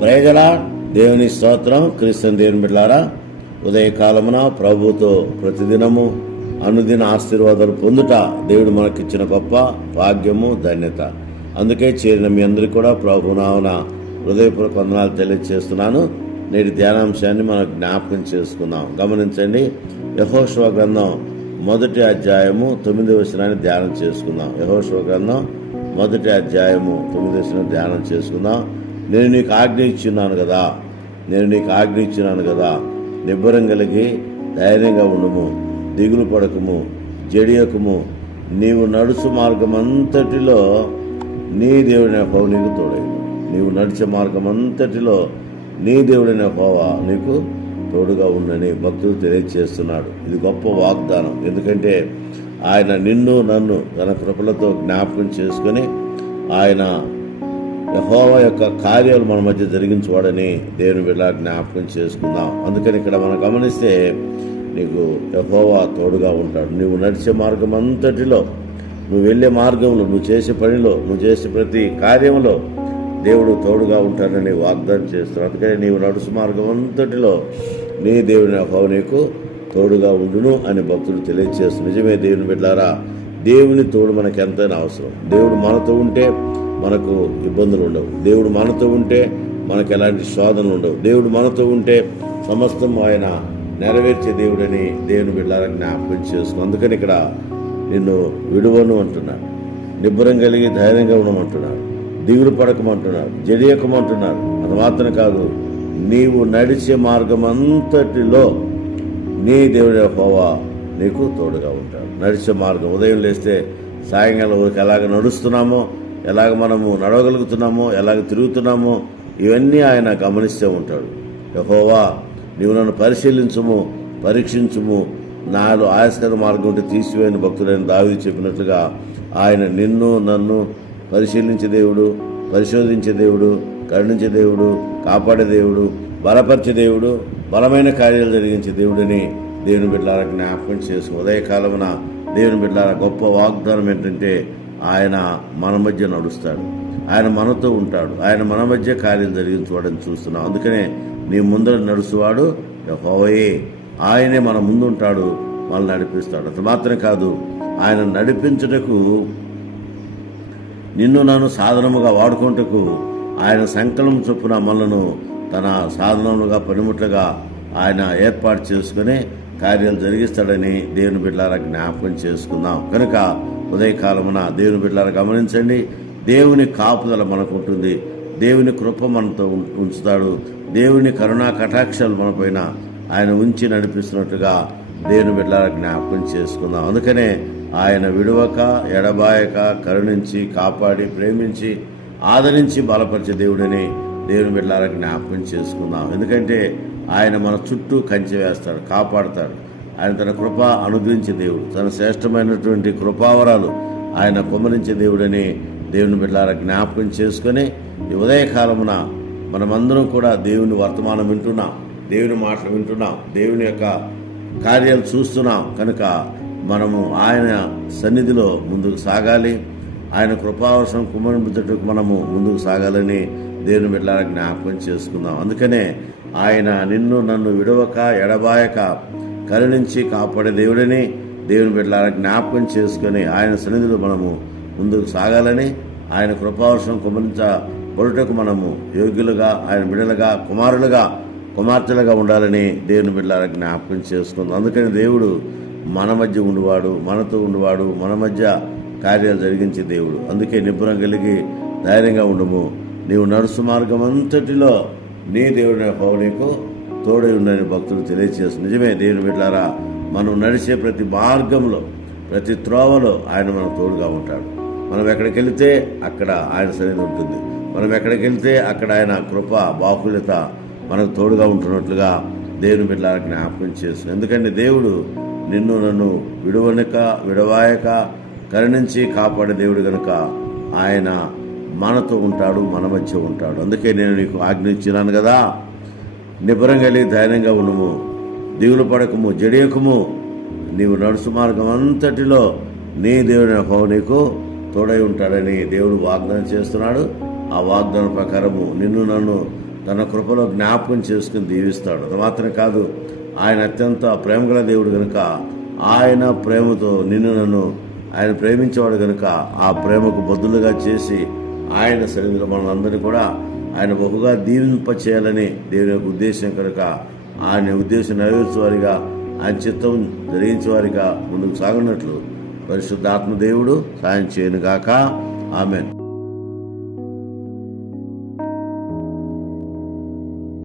ప్రైజలా దేవుని స్తోత్రం. క్రీస్తు దేవుని బిడ్డలారా, ఉదయకాలమున ప్రభుతో ప్రతిదినము అనుదిన ఆశీర్వాదాలు పొందుట దేవుడు మనకిచ్చిన గొప్ప భాగ్యము, ధన్యత. అందుకే చేరిన మీ అందరికీ కూడా ప్రభునామమున హృదయపూర్వక వందనాలు తెలియజేస్తున్నాను. నేటి ధ్యానాంశాన్ని మనం జ్ఞాపకం చేసుకుందాం. గమనించండి, యెహోషువ గ్రంథం 1వ అధ్యాయము 9వ వచనాన్ని ధ్యానం చేసుకుందాం. యెహోషువ గ్రంథం 1వ అధ్యాయము 9వ వచనం ధ్యానం చేసుకుందాం. నేను నీకు ఆజ్ఞ ఇచ్చున్నాను కదా, నిబ్బరం కలిగి ధైర్యంగా ఉండుము, దిగులు పడకము, జడియకము. నీవు నడుచు మార్గమంతటిలో నీ దేవుడైన యెహోవా నీకు తోడైను. నీవు నడిచే మార్గమంతటిలో నీ దేవుడైన యెహోవా నీకు తోడుగా ఉండని భక్తులు తెలియజేస్తున్నాడు. ఇది గొప్ప వాగ్దానం. ఎందుకంటే ఆయన నిన్ను నన్ను తన కృపలతో జ్ఞాపకం చేసుకుని ఆయన యెహోవా యొక్క కార్యాలు మన మధ్య జరిగించువాడని దేవుని బిడ్డ జ్ఞాపకం చేసుకుందాం. అందుకని ఇక్కడ మనం గమనిస్తే నీకు యెహోవా తోడుగా ఉంటాడు. నువ్వు నడిచే మార్గం అంతటిలో, నువ్వు వెళ్ళే మార్గంలో, నువ్వు చేసే పనిలో, నువ్వు చేసే ప్రతి కార్యంలో దేవుడు తోడుగా ఉంటాడని వాగ్దానం చేస్తున్నాడు. అందుకని నీవు నడుచు మార్గం అంతటిలో నీ దేవుని యెహోవా నీకు తోడుగా ఉండును అని భక్తులు తెలియజేస్తున్నారు. నిజమే దేవుని బిడ్డలారా, దేవుని తోడు మనకు ఎంతైనా అవసరం. దేవుడు మనతో ఉంటే మనకు ఇబ్బందులు ఉండవు. దేవుడు మనతో ఉంటే మనకు ఎలాంటి శోధనలు ఉండవు. దేవుడు మనతో ఉంటే సమస్తం ఆయన నెరవేర్చే దేవుడని దేవుని బిడ్డలారా జ్ఞాపకం చేసుకుని, అందుకని ఇక్కడ నిన్ను విడువను అంటున్నాడు, నిబ్బరం కలిగి ధైర్యంగా ఉండమంటున్నాడు, దిగులు పడకమంటున్నాడు, జడియకమంటున్నాడు. అది మాత్రం కాదు, నీవు నడిచే మార్గం అంతటిలో నీ దేవుడి యెహోవా నీకు తోడుగా ఉంటాడు. నడిచే మార్గం ఉదయం లేస్తే సాయంకాలం వరకు ఎలాగ నడుస్తున్నామో, ఎలాగ మనము నడవగలుగుతున్నామో, ఎలాగ తిరుగుతున్నామో ఇవన్నీ ఆయన గమనిస్తూ ఉంటాడు. యెహోవా నీవు నన్ను పరిశీలించుము, పరీక్షించుము, నాలో ఆయాస్కర మార్గం ఉంటే తీసివేయని భక్తుడైన దావీదు చెప్పినట్లుగా ఆయన నిన్ను నన్ను పరిశీలించే దేవుడు, పరిశోధించే దేవుడు, కరుణించే దేవుడు, కాపాడే దేవుడు, బలపరిచే దేవుడు, బలమైన కార్యాలు జరిగించే దేవుడిని దేవుని బిడ్డలారా జ్ఞాపకం చేసుకుని, ఉదయకాలమున దేవుని బిడ్డలారా గొప్ప వాగ్దానం ఏంటంటే ఆయన మన మధ్య నడుస్తాడు, ఆయన మనతో ఉంటాడు, ఆయన మన మధ్య కార్యం జరిగించువాడని చూస్తున్నాం. అందుకనే నీ ముందర నడుచువాడు యెహోవాయే. ఆయనే మన ముందు ఉంటాడు, మనల్ని నడిపిస్తాడు. అది మాత్రం కాదు, ఆయన నడిపించుటకు నిన్ను నన్ను సాధనముగా వాడుకుంటకు ఆయన సంకల్పం చొప్పున మనలను తన సాధనములుగా పనిముట్లుగా ఆయన ఏర్పాటు చేసుకుని కార్యాలు జరిగిస్తాడని దేవుని బిడ్డలారా జ్ఞాపకం చేసుకుందాం. కనుక ఉదయకాలమున దేవుని బిడ్డలారా గమనించండి, దేవుని కాపుదల మనకు ఉంటుంది, దేవుని కృప మనతో ఉంచుతాడు, దేవుని కరుణా కటాక్షాలు మన పైన ఆయన ఉంచి నడిపిస్తున్నట్టుగా దేవుని బిడ్డలారా జ్ఞాపకం చేసుకుందాం. అందుకనే ఆయన విడువక ఎడబాయక కరుణించి కాపాడి ప్రేమించి ఆదరించి బలపరిచే దేవుడని దేవుని బిడ్డలారా జ్ఞాపకం చేసుకుందాం. ఎందుకంటే ఆయన మన చుట్టూ కంచె వేస్తాడు, కాపాడుతాడు. ఆయన తన కృప అనుగ్రహించే దేవుడు, తన శ్రేష్టమైనటువంటి కృపావరాలు ఆయన కుమ్మరించే దేవుడని దేవుని బిడ్డలారా జ్ఞాపకం చేసుకొని ఈ ఉదయకాలమున మనమందరం కూడా దేవుని వర్తమానం వింటున్నాం, దేవుని మాటలు వింటున్నాం, దేవుని యొక్క కార్యాలు చూస్తున్నాం. కనుక మనము ఆయన సన్నిధిలో ముందుకు సాగాలి, ఆయన కృపావర్షం కుమ్మరించుటకు మనము ముందుకు సాగాలని దేవుని బిడ్డలారా జ్ఞాపకం చేసుకుందాం. అందుకనే ఆయన నిన్ను నన్ను విడవక ఎడబాయక కరుణించి కాపాడే దేవుడని దేవుని బిడ్డలారా జ్ఞాపకం చేసుకొని ఆయన సన్నిధిలో మనము ముందుకు సాగాలని, ఆయన కృపావర్షం కుమ్మరించబడుటకు మనము యోగ్యులుగా, ఆయన బిడ్డలుగా, కుమారులుగా, కుమార్తెలుగా ఉండాలని దేవుని బిడ్డలారా జ్ఞాపకం చేసుకుందాం. అందుకని దేవుడు మన మధ్య ఉండివాడు, మనతో ఉండివాడు, మన మధ్య కార్యాలు జరిగించే దేవుడు. అందుకే నిబ్బరం కలిగి ధైర్యంగా ఉండము, నీవు నడుచు మార్గం అంతటిలో నీ దేవుడి యెహోవా నీకు తోడై ఉండని భక్తులు తెలియజేస్తుంది. నిజమే దేవుని బిడ్డలారా, మనం నడిచే ప్రతి మార్గంలో, ప్రతి త్రోవలో ఆయన మనకు తోడుగా ఉంటాడు. మనం ఎక్కడికి వెళితే అక్కడ ఆయన సన్నిధి ఉంటుంది, మనం ఎక్కడికి వెళితే అక్కడ ఆయన కృప బాహుల్యత మనకు తోడుగా ఉంటున్నట్లుగా దేవుని బిడ్డలారా జ్ఞాపకం చేస్తుంది. ఎందుకంటే దేవుడు నిన్ను నన్ను విడవాయక కరుణించి కాపాడే దేవుడు కనుక ఆయన మనతో ఉంటాడు, మన మధ్య ఉంటాడు. అందుకే నేను నీకు ఆజ్ఞ ఇచ్చినాను కదా, నిబ్బరం కలిగి ధైర్యంగా ఉండుము, దిగులు పడకము, జడియకము. నీవు నడుచు మార్గం అంతటిలో నీ దేవుని యెహోవా నీకు తోడై ఉంటాడని దేవుడు వాగ్దానం చేస్తున్నాడు. ఆ వాగ్దానం ప్రకారము నిన్ను నన్ను తన కృపలో జ్ఞాపకం చేసుకుని దీవిస్తాడు. అది మాత్రమే కాదు, ఆయన అత్యంత ప్రేమగల దేవుడు కనుక ఆయన ప్రేమతో నన్ను ఆయన ప్రేమించేవాడు కనుక ఆ ప్రేమకు బదులుగా చేసి ఆయన సన్నిధిలో మనందరినీ కూడా ఆయన బహుగా దీవింపచేయాలని దేవుని యొక్క ఉద్దేశం కనుక ఆయన ఉద్దేశం నెరవేర్చేవారిగా, ఆయన చిత్తం జరిగించేవారిగా ముందుకు సాగున్నట్లు పరిశుద్ధాత్మ దేవుడు సాయం చేయనుగాక. ఆమేన్.